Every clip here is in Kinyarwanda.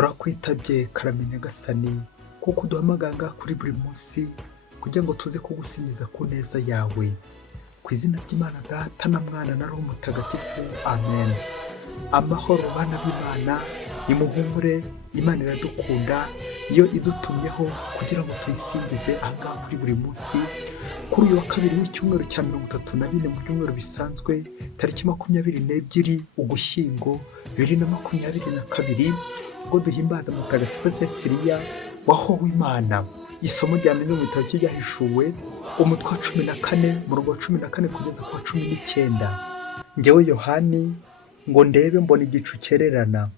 turakwitabye karame nyagasani kuko uduhamagara kuri buri munsi kugira ngo tuze kugusingiza ku neza yawe. Ku izina ry'Imana Data na Mwana na Roho Mutagatifu, amen. Amahoro bana b'Imana, nimuhumure, Imana iradukunda iyo idutumyeho kugira ngo tuyisingize ahangaha kuri buri munsi. Kuri uyu wa kabiri w'icyumweru cya 34 mu byumweru bisanzwe, tariki 22 Ugushyingo 2022, ubwo duhimbaza Mutagatifu Cecilia wahowe Imana. Isomo ryamenye mu gitabo cy'ibyahishuwe umutwe wa 14 umurongo wa 14 kugeza ku wa 19. Njyewe Yohani ngo ndebe mbona igicu cyererana,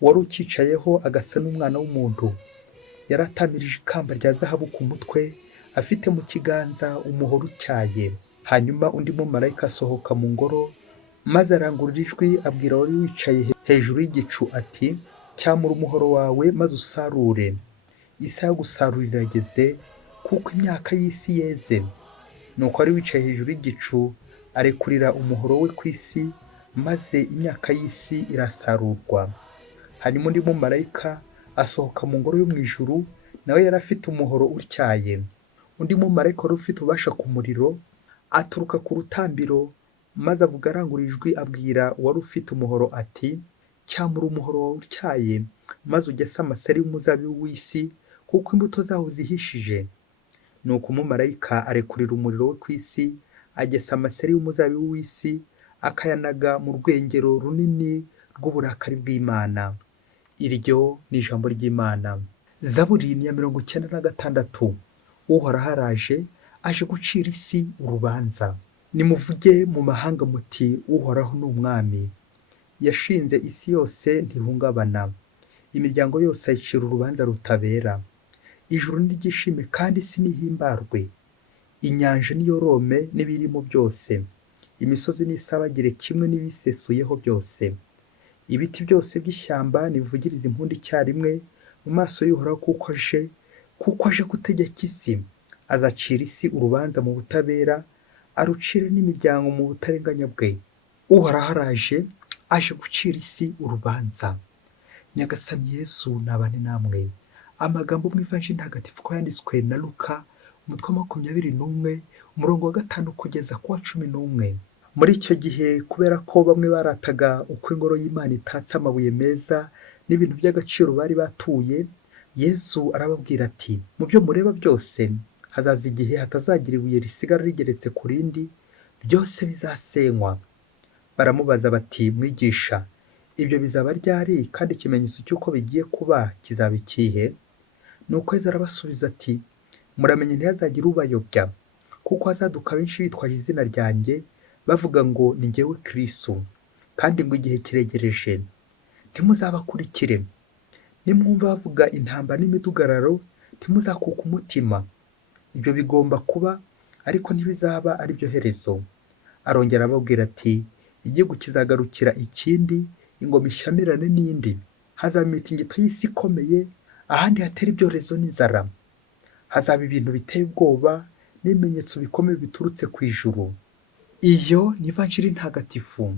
wari ucyicayeho agasa n'umwana w'umuntu. Yaratamirije ikamba rya zahabu ku mutwe, afite mu kiganza umuhoro utyaye. Hanyuma undi mumarayika asohoka mu ngoro, maze arangurura ijwi abwira wari wicaye hejuru y'igicu ati, cyamura umuhoro wawe maze usarure. Isaha yo gusarura irageze, kuko imyaka y'isi yeze. Nuko wari wicaye hejuru y'igicu arekurira umuhoro we ku isi, maze imyaka y'isi irasarurwa. Hanyuma undi mumarayika asohoka mu ngoro yo mu ijuru, nawe yari afite umuhoro utyaye. Undi mumarayika wari ufite ububasha ku muriro aturuka ku rutambiro, maze avuga arangurura ijwi abwira wari ufite umuhoro ati, cyamura umuhoro wawe utyaye maze ugese amaseri y'umuzabibu w'isi, kuko imbuto zawo zihishije. Nuko umumarayika arekurira umuriro we ku isi, agesa amaseri y'umuzabibu w'isi, akayanaga mu rwengero runini rw'uburakari bw'Imana. Iryo ni ijambo ry'Imana. Zaburi ya 96. Uhoraho araje, aje gucira isi urubanza. Nimuvuge mu mahanga muti, Uhoraho ni umwami. Yashinze isi yose ntihungabana, imiryango yose ayicira urubanza rutabera. Ijuru n'iryishime kandi isi nihimbarwe, inyanja niyorome n'ibirimo byose, imisozi nisabagire kimwe n'ibisesuyeho byose. Ibiti byose by'ishyamba nibivugirize impundu icyarimwe mu maso y'Uhoraho, kuko aje gutegeka isi. Azacira isi urubanza mu butabera, arucire n'imiryango mu butarenganya bwe. Uhoraho araje, aje gucira isi urubanza. Nyagasani Yesu nabane namwe. Amagambo mu Ivanjili ntagatifu ko yanditswe na Luka umutwe wa 21 umurongo wa 5 kugeza ku wa 11. Muri icyo gihe, kubera ko bamwe barataga uko ingoro y'Imana itatse amabuye meza n'ibintu by'agaciro bari batuye, Yesu arababwira ati, mu byo mureba byose hazaza igihe hatazagira ibuye risigara rigeretse ku rindi, byose bizasenywa. Baramubaza bati, mwigisha, ibyo bizaba ryari, kandi ikimenyetso cy'uko bigiye kuba kizaba ikihe? Nuko Yesu arabasubiza ati, muramenye ntihazagire ubayobya, kuko hazaduka benshi bitwaje izina ryanjye, bavuga ngo ni jyewe Kristo. Kandi ngo igihe kiregereje, ntimuzabakurikire. Nimwumva bavuga intambara n'imidugararo, ntimuzakuka umutima. Ibyo bigomba kuba, ariko ntibizaba ari byo herezo. Arongera ababwira ati, igihugu kizagarukira ikindi, ingoma ishyamirane n'indi. Hazaba imitingito y'isi ikomeye, ahandi hatera ibyorezo n'inzara. Hazaba ibintu biteye ubwoba n'ibimenyetso bikomeye biturutse ku ijuru. Iyo ni Ivanjili ntagatifu.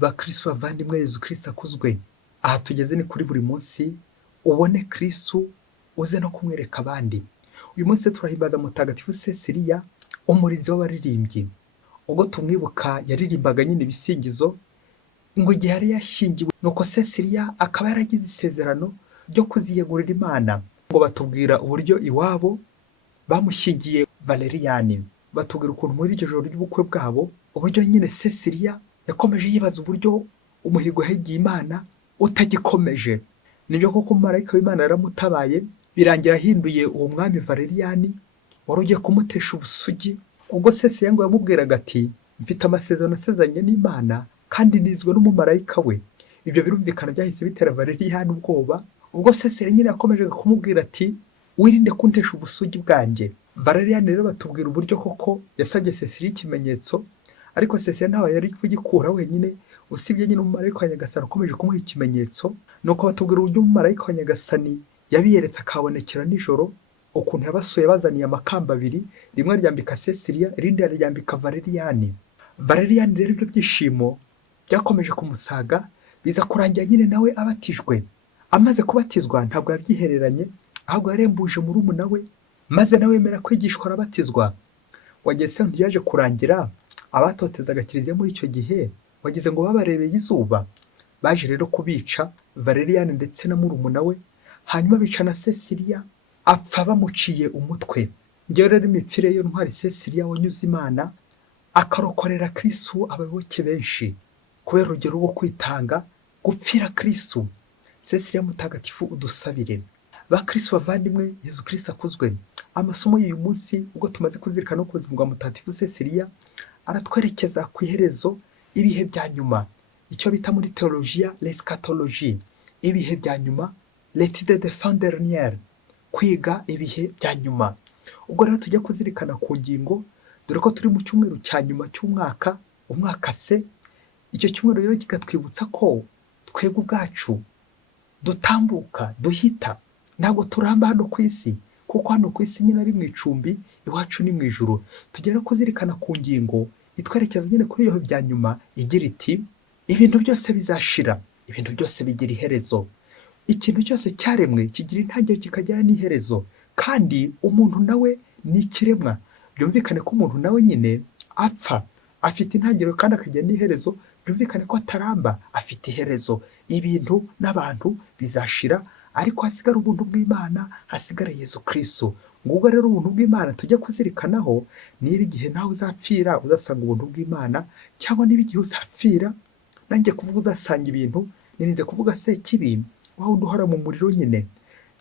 Bakristo bavandimwe, Yezu Kristo akuzwe. Aha tugeze ni kuri buri munsi, ubone Kristo uze no kumwereka abandi. Uyu munsi turahimbaza Mutagatifu Cecilia, umurinzi w'abaririmbyi. Ubwo tumwibuka yaririmbaga nyine ibisingizo, ngo igihe yari yashyingiwe, nuko Cecilia akaba yaragize isezerano ryo kuziyegurira Imana. Ngo batubwira uburyo iwabo bamushyingiye Valeriani. Batubwira ukuntu muri iryo joro ry'ubukwe bwabo, uburyo nyine Cecilia yakomeje yibaza uburyo umuhigo yahigiye Imana utagikomeje. Nibyo koko umumarayika w'Imana yaramutabaye, birangira ahinduye uwo mwami Valeriani wari ugiye kumutesha ubusugi. Ubwo Cecilia ngo yamubwiraga ati, mfite amasezerano asezeranye n'Imana kandi nizwe n'umumarayika we. Ibyo birumvikana byahise bitera Valeriani ubwoba. Ubwo Cecilia nyine yakomeje kumubwira ati, wirinde kuntesha ubusugi bwanjye. Valeriani rero batubwira uburyo koko yasabye Cecilia ikimenyetso, ariko Cecilia ntawe yari kugikura wenyine, usibye nyine umumarayika wa Nyagasani ukomeje kumuha ikimenyetso. Nuko batubwira uburyo umumarayika wa Nyagasani yabiyeretse akabonekera nijoro, ukuntu yabasuye bazaniye amakamba abiri, rimwe ryambika Cecilia, irindi ryambika Valeriani. Valeriani rero ibyo byishimo byakomeje kumusaga, biza kurangira nyine nawe abatijwe. Amaze kubatizwa ntabwo yabyihereranye, ahubwo yarembuje murumuna we, maze nawe yemera kwigishwa arabatizwa. Wageze ntiyaje kurangira abatotezaga kiliziya muri icyo gihe wagize ngo babarebeye izuba. Baje rero kubica Valerian ndetse na murumuna we, hanyuma bica na Cecilia, apfa bamuciye umutwe. Ngewe rero imipfire yo ntwari Cecilia wanyuze Imana akarokorera Kristo abayoboke benshi kubera urugero rwo kwitanga gupfira Kristo. Cecilia mutagatifu udusabire. Bakristo bavandimwe, Yezu Kristo akuzwe. Amasomo y'uyu munsi ubwo tumaze kuzirikana ku buzima bwa mutagatifu Cecilia aratwerekeza ku iherezo, ibihe bya nyuma, icyo bita muri teologiya l'eschatologie, ibihe bya nyuma, l'étude de fin dernière, kwiga ibihe bya nyuma. Ubwo rero tujya kuzirikana ku ngingo, dore ko turi mu cyumweru cya nyuma cy'umwaka, umwaka se. Icyo cyumweru rero kikatwibutsa ko twebwe ubwacu dutambuka, duhita, ntabwo turamba hano ku isi, kuko hano ku isi nyine ari mu icumbi, iwacu ni mu ijuru. Tugera kuzirikana ku ngingo itwerekeza nyine kuri iyo bya nyuma igira iti ibintu byose bizashira, ibintu byose bigira iherezo. Ikintu cyose cyaremwe kigira intangiriro kikagira n'iherezo, kandi umuntu nawe ni ikiremwa. Byumvikane ko umuntu nawe nyine apfa, afite intangiriro kandi akagira n'iherezo. Byumvikane ko ataramba, afite iherezo. Ibintu n'abantu bizashira, ariko hasigara ubuntu bw'Imana, hasigare Yezu Kristo. Ngubwo rero ubuntu bw'Imana tujya kuzirikanaho, niba igihe nawe uzapfira uzasanga ubuntu bw'Imana, cyangwa niba igihe uzapfira, nanjye kuvuga uzasanga ibintu, nirinze kuvuga se kibi, wawe uduhora mu muriro nyine.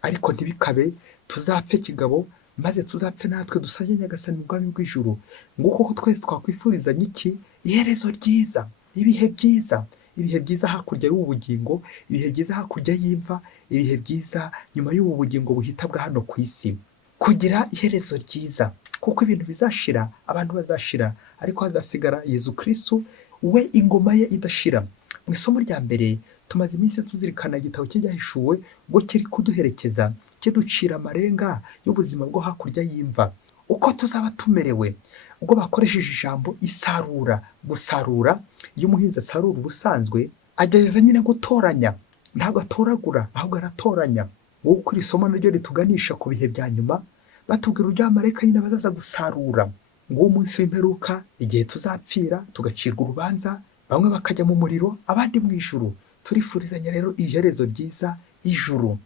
Ariko ntibikabe tuzapfe kigabo, maze tuzapfe natwe dusange Nyagasani mu bwami bw'ijuru. Nguko ko twese twakwifurizanya iki? Iherezo ryiza, ibihe byiza, ibihe byiza hakurya y'ubu bugingo, ibihe byiza hakurya y'imva, ibihe byiza nyuma y'ubu bugingo buhita bwa hano ku isi. Kugira iherezo ryiza, kuko ibintu bizashira, abantu bazashira, ariko hazasigara Yezu Kristo, we ingoma ye idashira. Mu isomo rya mbere tumaze iminsi tuzirikana igitabo cy'ibyahishuwe, ubwo kiri kuduherekeza kiducira amarenga y'ubuzima bwo hakurya y'imva, uko tuzaba tumerewe. Ubwo bakoresheje ijambo isarura, gusarura. Iyo umuhinzi asarura ubusanzwe agerageza nyine gutoranya, ntabwo atoragura, ahubwo aratoranya. Nguko iri somo naryo rituganisha ku bihe bya nyuma, batubwira uburyo abamarayika nyine bazaza gusarura. Nguwo umunsi w'imperuka, igihe tuzapfira tugacirwa urubanza, bamwe bakajya mu muriro, abandi mu ijuru. Turifurizanya rero iherezo ryiza, ijuru.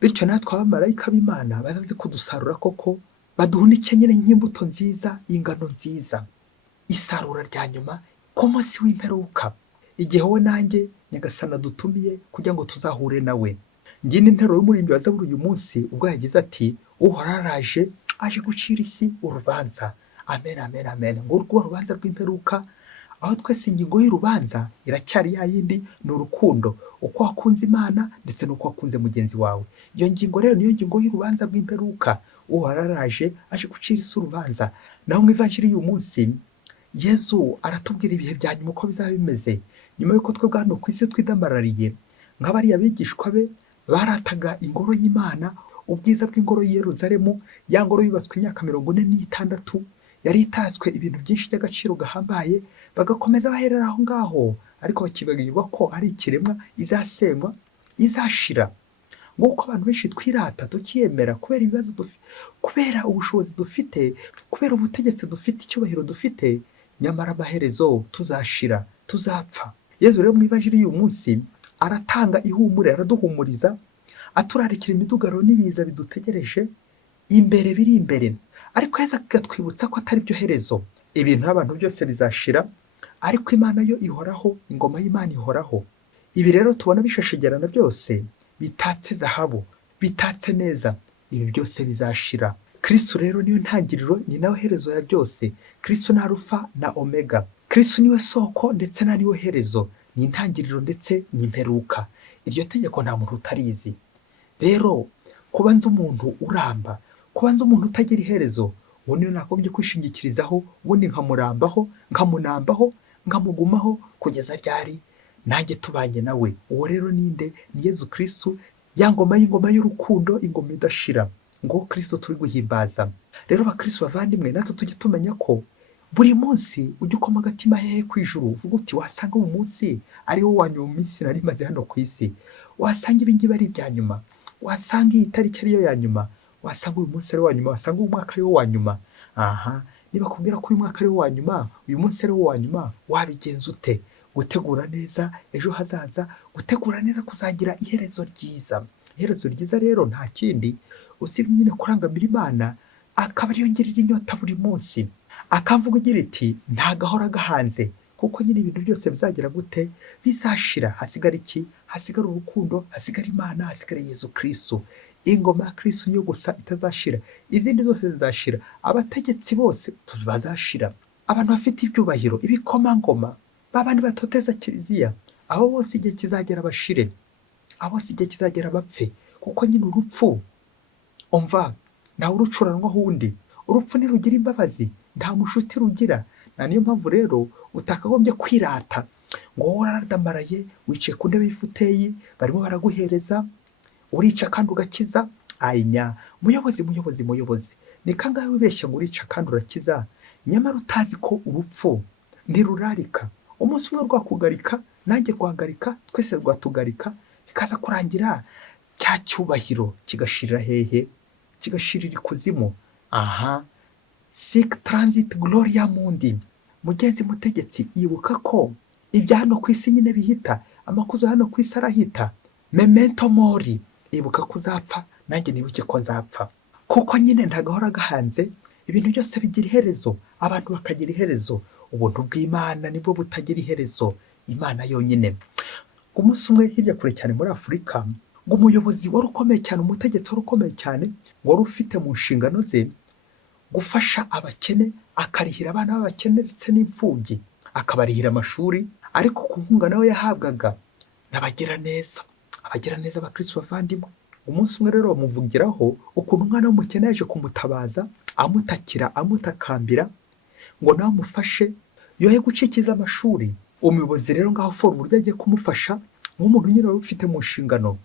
Bityo natwe abamarayika b'Imana bazaze kudusarura koko, baduhunike nyine nk'imbuto nziza, ingano nziza. Isarura rya nyuma ku munsi w'imperuka, igihe wowe nanjye Nyagasani adutumiye kugira ngo tuzahure nawe. Ngiyi ni interuro y'umuririmbyi wa Zaburi uyu munsi, ubwo yagize ati uhoraho araje, aje gucira isi urubanza. Amen, amen, amen. Ngurwo urubanza rw'imperuka, aho twese ingingo y'urubanza iracyari ya yindi, ni urukundo, uko wakunze Imana ndetse n'uko wakunze mugenzi wawe. Iyo ngingo rero niyo ngingo y'urubanza rw'imperuka. Uhoraho araje, aje gucira isi urubanza. Naho mu ivanjiri y'uyu munsi, Yezu aratubwira ibihe bya nyuma uko bizaba bimeze, nyuma y'uko twebwe hano ku isi twidamarariye nk'abariya bigishwa be barataga ingoro y'Imana, ubwiza bw'ingoro y'i Yeruzalemu, ya ngoro yubatswe imyaka 46, yari itatswe ibintu byinshi by'agaciro gahambaye, bagakomeza baherera aho ngaho, ariko bakibagirwa ko ari ikiremwa, izasenywa, izashira. Nguko abantu benshi twirata tukiyemera kubera ibibazo dufite, kubera ubushobozi dufite, kubera ubutegetsi dufite, icyubahiro dufite, nyamara amaherezo tuzashira, tuzapfa. Yezu rero mu ivanjiri y'uyu munsi aratanga ihumure, araduhumuriza, aturarikira imidugararo n'ibiza bidutegereje imbere, biri imbere. Ariko Yezu agatwibutsa ko atari byo herezo. Ibintu n'abantu byose bizashira, ariko Imana yo ihoraho, ingoma y'Imana ihoraho. Ibi rero tubona bishashagirana byose, bitatse zahabu, bitatse neza, ibi byose bizashira. Kristo rero niyo ntangiriro, ni nawe herezo ya byose. Kristo ni Alufa na Omega. Kristo niwe soko ndetse na niwe herezo, ni intangiriro ndetse n'imperuka. Iryo tegeko nta muntu utarizi. Rero kuba nzi umuntu uramba, kuba nzi umuntu utagira iherezo, uwo niyo nagombye kwishingikirizaho, ubundi nkamurambaho, nkamunambaho, nkamugumaho kugeza ryari nanjye tubanye nawe. Uwo rero ninde? Ni Yezu Kristo, ya ngoma y'ingoma y'urukundo, ingoma idashira. Ngo Kristo turi guhimbaza. Rero bakristo bavandimwe, natwe tujye tumenya ko buri munsi ujye ukoma agatima hehe ku ijuru, uvuga uti wasanga uyu munsi ari wo wanyuma mu minsi nari maze hano ku isi. wasanga ibi ngibi ari ibya nyuma, wasanga iyi tariki ariyo ya nyuma, wasanga uyu munsi ari uwa nyuma, wasanga uyu mwaka ari wo wa nyuma. Niba kubwira ko uyu mwaka ari wo wa nyuma, uyu munsi ari wo wa nyuma, wabigenza ute? Gutegura neza ejo hazaza, gutegura neza kuzagira iherezo ryiza. Iherezo ryiza rero nta kindi usibye nyine kurangamira Imana, akaba ariyo ngirira inyota buri munsi, akamvuga igira iti nta gahora gahanze, kuko nyine ibintu byose bizagira gute? Bizashira. Hasigara iki? Hasigara urukundo, hasigara Imana, hasigara Yezu Kristo. Ingoma ya Kristo yo gusa itazashira, izindi zose zizashira. Abategetsi bose bazashira, abantu bafite ibyubahiro, ibikomangoma, babandi batoteza kiliziya, abo bose igihe kizagera bashire, abo bose igihe kizagera bapfe, kuko nyine urupfu umva ntawe urucuranwaho undi. Urupfu ntirugira imbabazi, nta mushuti rugira. Niyo mpamvu rero utakagombye kwirata ngo wowe uraradamaraye wicaye ku ntebe y'ifuteyi barimo baraguhereza, urica kandi ugakiza. Ayinya muyobozi, ni kangahe wibeshya ngo urica kandi urakiza, nyamara utazi ko urupfu ntirurarika. Umunsi umwe rwakugarika, nanjye rwagarika, twese rwatugarika, bikaza kurangira cya cyubahiro kigashirira hehe? Kigashirira ikuzimu. Sic transit gloria mundi. Mugenzi mutegetsi, ibuka ko ibya hano ku isi nyine bihita, amakuzo hano ku isi arahita. Memento mori, ibuka ko uzapfa, nanjye nibuke ko nzapfa, kuko nyine ntagahora gahanze. Ibintu byose bigira iherezo, abantu bakagira iherezo. Ubuntu bw'Imana nibwo butagira iherezo, Imana yonyine. Umunsi umwe hirya kure cyane muri Afurika, ngo umuyobozi wari ukomeye cyane, umutegetsi wari ukomeye cyane, wari ufite mu nshingano ze gufasha abakene, akarihira abana b'abakene ndetse n'imfubyi, akabarihira amashuri, ariko ku nkunga nawe yahabwaga n'abagira neza abakristo bavandimwe. Umunsi umwe rero bamuvugiraho ukuntu umwana w'umukene yaje kumutabaza, amutakira, amutakambira ngo nawe amufashe yoye gucikiza amashuri. Umuyobozi rero ngaho fora uburyo agiye kumufasha nk'umuntu nyine wari ufite mu nshingano,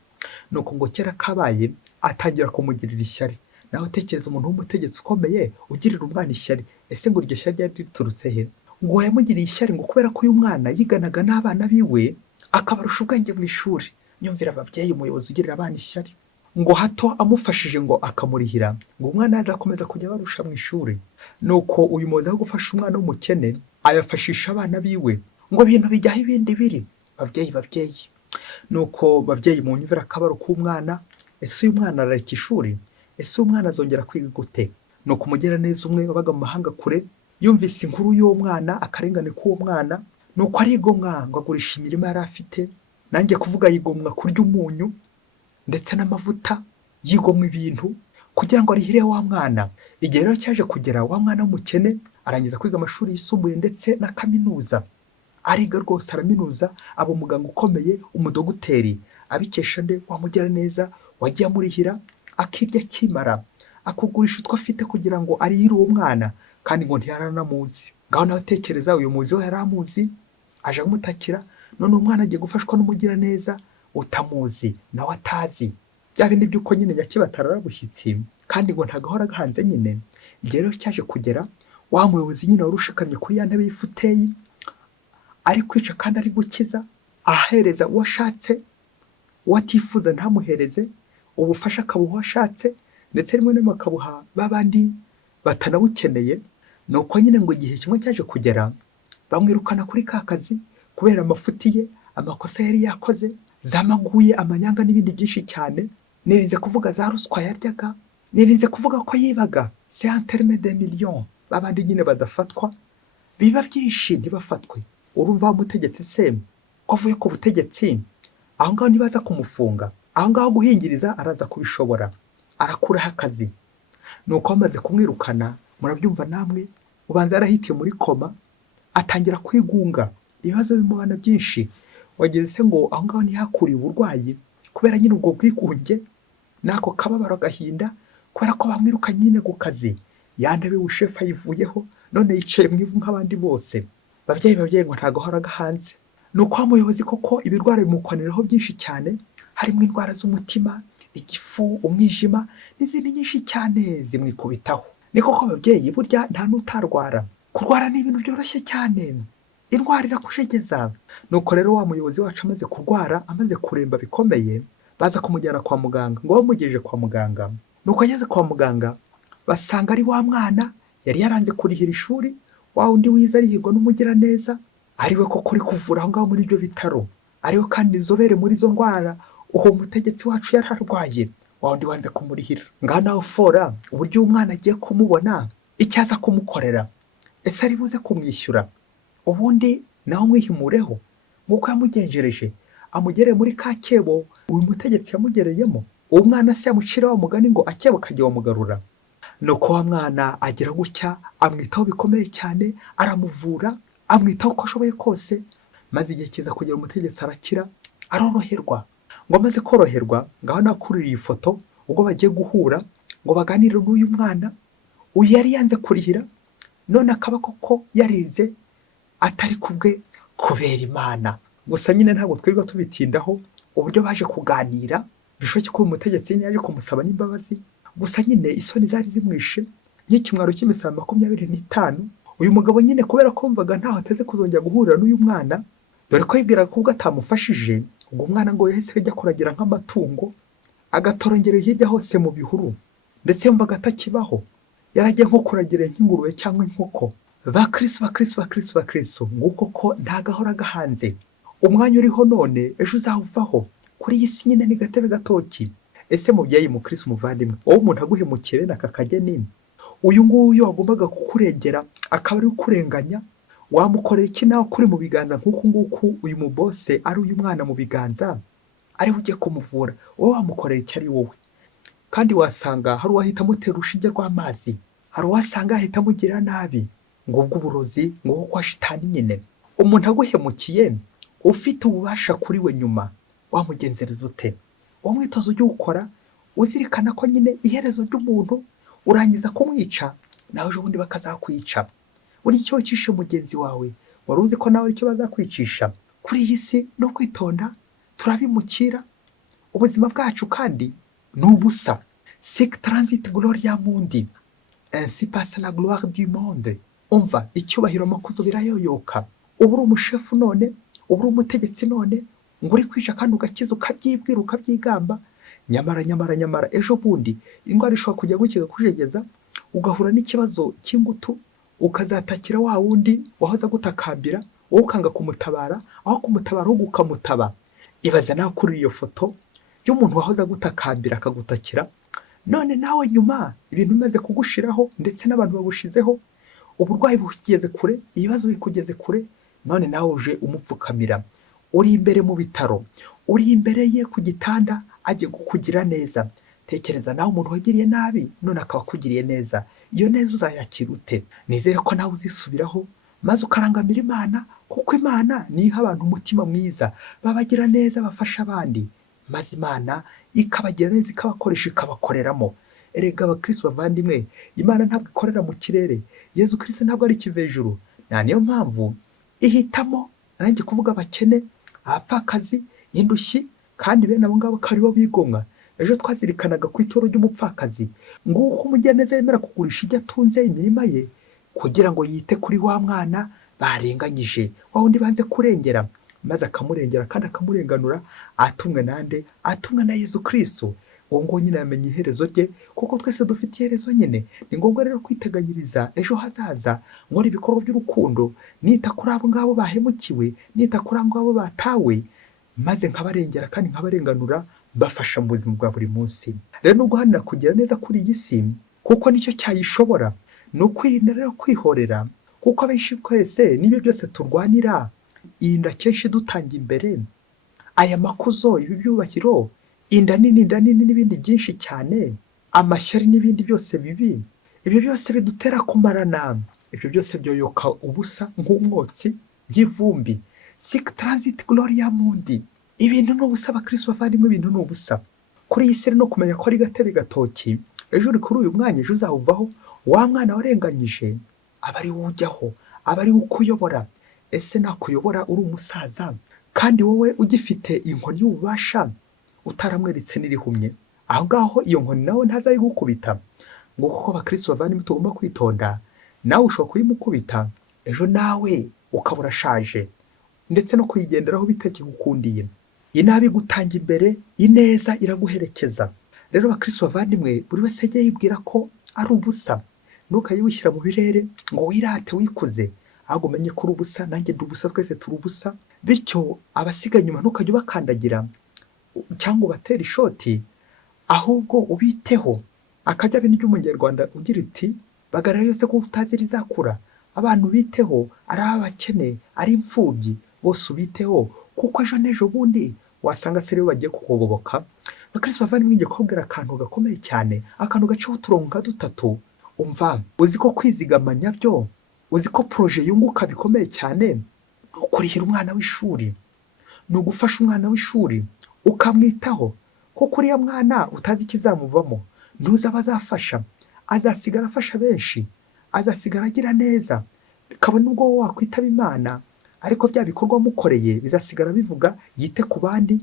nuko ngo kera kabaye atangira kumugirira ishyari. Nawe utekereza umuntu w'umutegetsi ukomeye ugirira umwana ishyari, ese ngo iryo shyari ryari riturutse he? Ngo yamugiriye ishyari ngo kubera ko uyu mwana yiganaga n'abana biwe akabarusha ubwenge mu ishuri. Nyumvira ababyeyi, umuyobozi ugirira abana ishyari, ngo hato amufashije ngo akamurihira, ngo umwana azakomeza kujya barusha mu ishuri. Nuko uyu muyobozi wo gufasha umwana w'umukene ayafashisha abana biwe, ngo ibintu bijyaho ibindi biri. Babyeyi, nuko babyeyi mu nyumvira akabaro k'umwana, ese uyu mwana arareka ishuri? Ese uyu mwana azongera kwiga gute? Nuko umugira neza umwe wabaga mu mahanga kure yumvise inkuru y'uwo mwana, akarengane k'uwo mwana, nuko arigomwa ngo agurisha imirima yari afite. Nanjye kuvuga yigomwa kurya umunyu ndetse n'amavuta, yigomwa ibintu kugira ngo arihire wa mwana. Igihe rero cyaje kugera, wa mwana w'umukene arangiza kwiga amashuri yisumbuye ndetse na kaminuza, ariga rwose araminuza, aba umuganga ukomeye, umudogiteri. Abikesha nde? Wamugira neza wagiye amurihira, akirya akimara, akugurisha utwo afite kugira ngo arihire uwo mwana, kandi ngo ntiyaranamuzi. Ngaho nawe tekereza, uyu muzi we yari amuzi, aje amutakira, none umwana agiye gufashwa n'umugira neza utamuzi nawe atazi. Bya bindi by'uko nyine nyakibatara arabushyitsi, kandi ngo ntagahora gahanze nyine. Igihe rero cyaje kugera, wa muyobozi nyine wari ushikamye kuri ya ntebe y'ifuteyi, ari kwica kandi ari gukiza, ahereza uwo ashatse, uwo atifuza ntamuhereze, ubufasha akabuha uwo ashatse, ndetse rimwe na rimwe akabuha babandi batanabukeneye. Nuko nyine ngo igihe kimwe cyaje kugera, bamwirukana kuri ka kazi kubera amafuti ye, amakosa yari yakoze, zamaguye, amanyanga n'ibindi byinshi cyane. Nirinze kuvuga za ruswa yaryaga, nirinze kuvuga ko yibaga, c'est en terme de millions. Babandi nyine badafatwa, biba byinshi ntibafatwe. Urumva umutegetsi se ko avuye ku butegetsi, aho ngaho nibaza kumufunga, aho ngaho guhingiriza araza kubishobora, arakuraho akazi. Nuko bamaze kumwirukana, murabyumva namwe, ubanza yarahitiye muri koma, atangira kwigunga, ibibazo bimubana byinshi. Wageze se ngo aho ngaho ntihakuriye uburwayi kubera nyine ubwo bwigunge n'ako kababaro gahinda, kubera ko bamwirukanye nyine ku kazi. Ya ntebe y'ubushefu ayivuyeho, none yicaye mu ivu nk'abandi bose. Babyeyi ngo ntagahora gahanze. Nuko wa muyobozi koko ibirwara bimukwaniraho byinshi cyane, harimo indwara z'umutima, igifu, umwijima n'izindi nyinshi cyane zimwikubitaho. Ni koko babyeyi, burya nta n'utarwara. Kurwara ni ibintu byoroshye cyane. indwara irakujegeza. Nuko rero wa muyobozi wacu amaze kurwara, amaze kuremba bikomeye, baza kumujyana kwa muganga. Ngo bamugejeje kwa muganga, nuko ageze kwa muganga basanga ari wa mwana yari yaranze kurihira ishuri, wa undi wize arihirwa n'umugiraneza, ariwe koko uri kuvura aho ngaho muri ibyo bitaro, ariwe kandi inzobere muri izo ndwara uwo mutegetsi wacu yari arwaye, wa undi wanze kumurihira. Ngaho nawe fora uburyo umwana agiye kumubona, icyo aza kumukorera, ese ari buze kumwishyura, ubundi nawe mwihimureho nk'uko yamugenjereje, amugereye muri ka kebo uyu mutegetsi yamugereyemo. Uwo mwana se yamucira wa mugani ngo akebo kajya wamugarura. Nuko wa mwana agira gutya, amwitaho bikomeye cyane, aramuvura, amwitaho uko ashoboye kose, maze igihe kiza kugera umutegetsi arakira, aroroherwa. Ngo amaze koroherwa, ngaho nakurira iyi foto ubwo bagiye guhura ngo baganire n'uyu mwana, uyu yari yanze kurihira, none akaba koko yarinze atari kubwe kubera Imana. Gusa nyine ntabwo twirirwa tubitindaho uburyo baje kuganira, bishoboke ko uyu mutegetsi yaje kumusaba n'imbabazi, gusa nyine isoni zari zimwishe nk'ikimwaro cy'imisoro 25. Uyu mugabo nyine kubera ko mvaga ntaho ateze kuzongera guhurira n'uyu mwana, dore ko yibwiraga ko ubwo atamufashije, ubwo mwana ngo yahise ajya kuragira nk'amatungo, agatorongera hirya hose mu bihuru, ndetse yumvaga atakibaho, yaragiye nko kuragira nk'ingurube cyangwa inkoko. Bakristo, nguko ko ntagahora gahanze. Umwanya uriho none ejo uzawuvaho, kuri iyi si nyine ni gatebe gatoki. Ese mubyeyi mukristo muvandimwe, wowe umuntu aguhemukiye bene aka kageni, uyu nguyu wagombaga kukurengera akaba ari ukurenganya, wamukorera iki nawe kuri mu biganza nk'uku nguku uyu mubose ari uyu mwana mu biganza, ari ugiye kumuvura, wowe wamukorera icyo ari wowe? Kandi wasanga hari uwahita amutera urushinge rw'amazi, hari uwasanga ahita amugirira nabi, ngubwo uburozi ngo kwa shitani nyine. Umuntu aguhemukiye ufite ububasha kuri we nyuma, wamugenzereza ute? Uwo mwitozo ujye ukora uzirikana ko nyine iherezo ry'umuntu urangiza kumwica, nawe ejo bundi bakazakwica. Buri cyo cishe mugenzi wawe, wari uzi ko nawe icyo bazakwicisha. Kuri iyi si no kwitonda turabimukira, ubuzima bwacu kandi ni ubusa. Sic transit gloria mundi, ainsi passe la gloire du monde. Umva, icyubahiro amakuzo birayoyoka. Ubu uri umushefu none, ubu uri umutegetsi none, ngo uri kwisha kandi ugakiza ukabyibwira ukabyigamba, nyamara ejo bundi indwara ishobora kujya gukiga kujegeza, ugahura n'ikibazo cy'ingutu, ukazatakira wa wundi wahoza gutakambira, wowe ukanga kumutabara, aho kumutabara ahubwo ukamutaba. Ibaze nawe kuri iyo foto y'umuntu wahoza gutakambira akagutakira, none nawe nyuma ibintu bimaze kugushiraho ndetse n'abantu bagushizeho, uburwayi bukugeze kure, ibibazo bikugeze kure, none nawe uje umupfukamira, uri imbere mu bitaro, uri imbere ye ku gitanda agiye kukugira neza. Tekereza nawe umuntu wagiriye nabi none akaba akugiriye neza, iyo neza uzayakira ute? Nizere ko nawe uzisubiraho maze ukarangamira Imana, kuko Imana niha abantu umutima mwiza, babagira neza, bafasha abandi, maze Imana ikabagira neza, ikabakoresha, ikabakoreramo. Erega abakristo bavandimwe, Imana ntabwo ikorera mu kirere, Yezu Kristo ntabwo ari ikivejuru. Niyo mpamvu ihitamo nanjye kuvuga abakene, abapfakazi, indushyi, kandi bene abo ngabo kari bo bigomwa. Ejo twazirikanaga ku itoro ry'umupfakazi, nguko umugiraneza yemera kugurisha ibyo atunze, imirima ye, kugira ngo yite kuri wa mwana barenganyije, wa wundi banze kurengera, maze akamurengera kandi akamurenganura, atumwe nande? Atumwe na Yezu Kristo. Uwo ngo nyine yamenye iherezo rye, kuko twese dufite iherezo nyine. Ni ngombwa rero kwiteganyiriza ejo hazaza, nkora ibikorwa by'urukundo, nita kuri abo ngabo bahemukiwe, nita kuri abo ngabo batawe, maze nkabarengera kandi nkabarenganura, bafasha mu buzima bwa buri munsi. Rero no guhanira kugira neza kuri iyi si, kuko nicyo cyayishobora, ni ukwirinda rero kwihorera, kuko abenshi twese n'ibyo byose turwanira, iyi nda kenshi dutanga imbere, aya makuzo, ibi byubahiro, inda nini n'ibindi byinshi cyane, amashyari n'ibindi byose bibi, ibyo byose bidutera kumarana, ibyo byose byoyoka ubusa nk'umwotsi, nk'ivumbi. Sic transit gloria mundi. Ibintu ni ubusa abakristo bavandimwe, ibintu ni ubusa. Kuri iyi si no kumenya ko ari gatebe gatoki, ejo uri kuri uyu mwanya, ejo uzawuvaho. Wa mwana warenganyije aba ari ujyaho, aba ari ukuyobora. Ese nakuyobora uri umusaza kandi wowe ugifite inkoni y'ububasha, utaramweretse n'irihumye, aho ngaho iyo nkoni nawe ntazayigukubita. Ngo kuko abakristo bavandimwe tugomba kwitonda, nawe ushobora kuyimukubita, ejo nawe ukaba urashaje ndetse no kuyigenderaho bitakigukundiye. Inabi igutanga imbere, ineza iraguherekeza. Rero bakristo bavandimwe, buri wese ajye yibwira ko ari ubusa. Ntukayiwishyira mu birere ngo wirate wikuze, ahubwo umenye ko uri ubusa, nanjye ndi ubusa, twese turi ubusa. Bityo abasiga nyuma ntukajya ubakandagira cyangwa ubatera ishoti, ahubwo ubiteho. Akajya bintu ry'umunyarwanda ugira uti bagara yose ko utazi rizakura. Abantu biteho, ari abakene, ari imfubyi, bose ubiteho, kuko ejo n'ejo bundi wasanga se rero bagiye kukugoboka. Bakristo bavandimwe, ngiye kubabwira akantu gakomeye cyane, akantu gaceho uturongo nka dutatu. Umva, uzi ko kwizigamanya byo, uzi ko proje yunguka bikomeye cyane, ni ukurihira umwana w'ishuri, ni ugufasha umwana w'ishuri ukamwitaho, kuko uriya mwana utazi ikizamuvamo, ntuzi aba azafasha, azasigara afasha benshi, azasigara agira neza, kabone ubwo wowe wakwitaba Imana, ariko bya bikorwa mukoreye bizasigara bivuga yite ku bandi,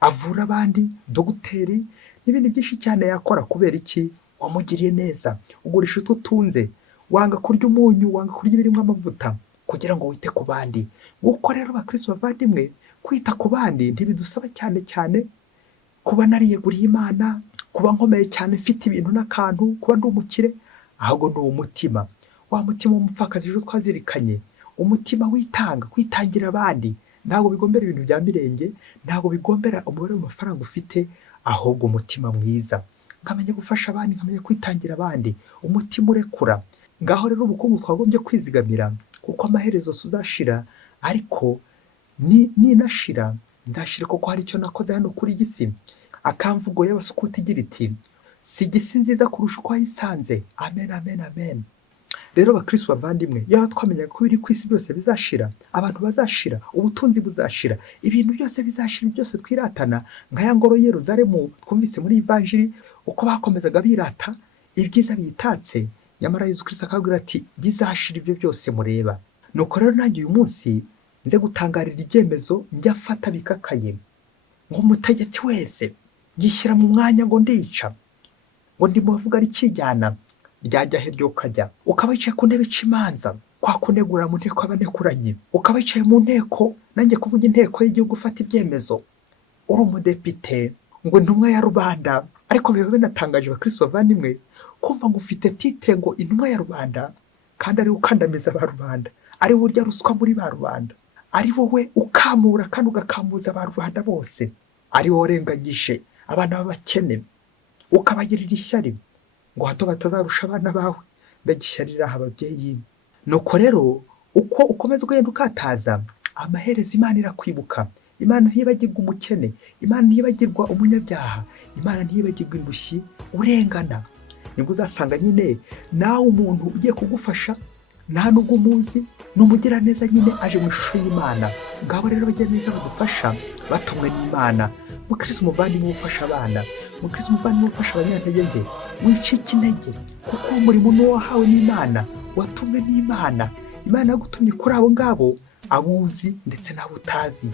avura abandi, dogiteri n'ibindi byinshi cyane yakora. Kubera iki? Wamugiriye neza, ugurisha utwo utunze, wanga kurya umunyu, wanga kurya ibirimo amavuta, kugira ngo wite ku bandi. Nguko rero bakristo bavandimwe, kwita ku bandi ntibidusaba cyane cyane kuba nariyeguriye Imana, kuba nkomeye cyane mfite ibintu n'akantu, kuba ndi umukire, ahubwo ni umutima. Wa mutima w'umupfakazi ejo twazirikanye, umutima witanga, kwitangira abandi. Ntabwo bigombera ibintu bya mirenge, ntabwo bigombera umubare w'amafaranga ufite, ahubwo umutima mwiza. Nkamenya gufasha abandi, nkamenya kwitangira abandi, umutima urekura. Ngaho rero ubukungu twagombye kwizigamira, kuko amaherezo tuzashira, ariko ninashira nzashira kuko hari icyo nakoze hano kuri iyi si. Akamvugo y'abasukuti igira iti si igisi nziza kurusha uko wayisanze. Amen, amen, amen. Rero bakristo bavandimwe, yaba twamenyaga ko biri ku isi byose bizashira, abantu bazashira, ubutunzi buzashira, ibintu byose bizashira, byose twiratana nka ya ngoro Yeruzalemu twumvise muri Ivanjiri uko bakomezaga birata ibyiza bitatse, nyamara Yesu Kristo akabwira ati bizashira ibyo byose mureba. Nuko rero nanjye uyu munsi nze gutangarira ibyemezo njya mfata bikakaye, ngo umutegetsi wese ngishyira mu mwanya ngo ndica, ngo ndimo bavuga ari kijyana ryajya he ryo kajya. Ukaba wicaye ku ntebe ica imanza, kwa kunegura mu nteko abanekuranye, ukaba wicaye mu nteko, nanjye kuvuga inteko y'igihugu ufata ibyemezo, uri umudepite, ngo intumwa ya rubanda. Ariko biba binatangaje bakristo bavandimwe, kumva ngo ufite titre ngo intumwa ya rubanda, kandi ari ukandamiza ba rubanda, ari urya ruswa muri ba rubanda, ari wowe ukamura kandi ugakamuza ba rubanda bose, ari wowe urenganyije abana b'abakene, ukabagirira ishyari ngo hato batazarusha abana bawe. Mbega ishyari riraha ababyeyi. Nuko rero uko ukomeza ugenda ukataza, amaherezo Imana irakwibuka. Imana ntiyibagirwa umukene, Imana ntiyibagirwa umunyabyaha, Imana ntiyibagirwa indushyi urengana. Nibwo uzasanga nyine nawe umuntu ugiye kugufasha nta nubwo umuzi, ni umugiraneza nyine aje mu ishusho y'Imana. Ngabo rero abagiraneza badufasha batumwe n'Imana. Mukristo umuvandimwe ufasha abana, mukristo umuvandimwe ufasha abanyantege nke, wicika intege, kuko umurimo ni wahawe n'Imana, watumwe n'Imana. Imana yagutumye kuri abo ngabo, abuzi ndetse n'abo utazi.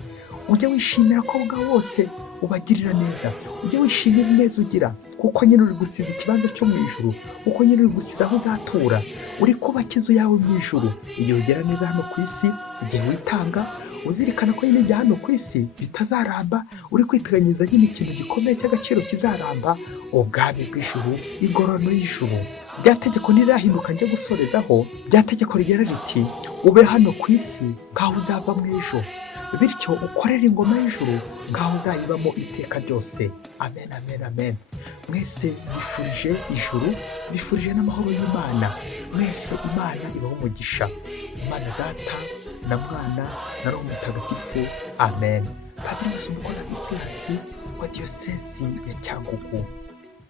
Ujye wishimira ko abo ngabo bose ubagirira neza, ujye wishimira neza ugira, kuko nyine uri gusiza ikibanza cyo mu ijuru, kuko nyine uri gusiza aho uzatura, uri kubaka inzu yawe mu ijuru. Igihe ugera neza hano ku isi, igihe witanga, uzirikana ko nyine ibya hano ku isi bitazaramba, uri kwiteganyiriza nyine ikintu gikomeye cy'agaciro kizaramba, ubwami bw'ijuru, ingororano y'ijuru. Rya tegeko ntirirahinduka njye gusorezaho, rya tegeko rigera riti ube hano ku isi nk'aho uzava mu ejo, bityo ukorere ingoma y'ijuru nk'aho uzayibamo iteka ryose. Amen, amen, amen. Mwese bifurije ijuru, bifurije n'amahoro y'Imana. Mwese Imana ibaho umugisha. Imana Data na Mwana na Roho Mutagatifu. Amen. Padiri Masumbuko na Isilasi wa Diyosezi ya Cyangugu.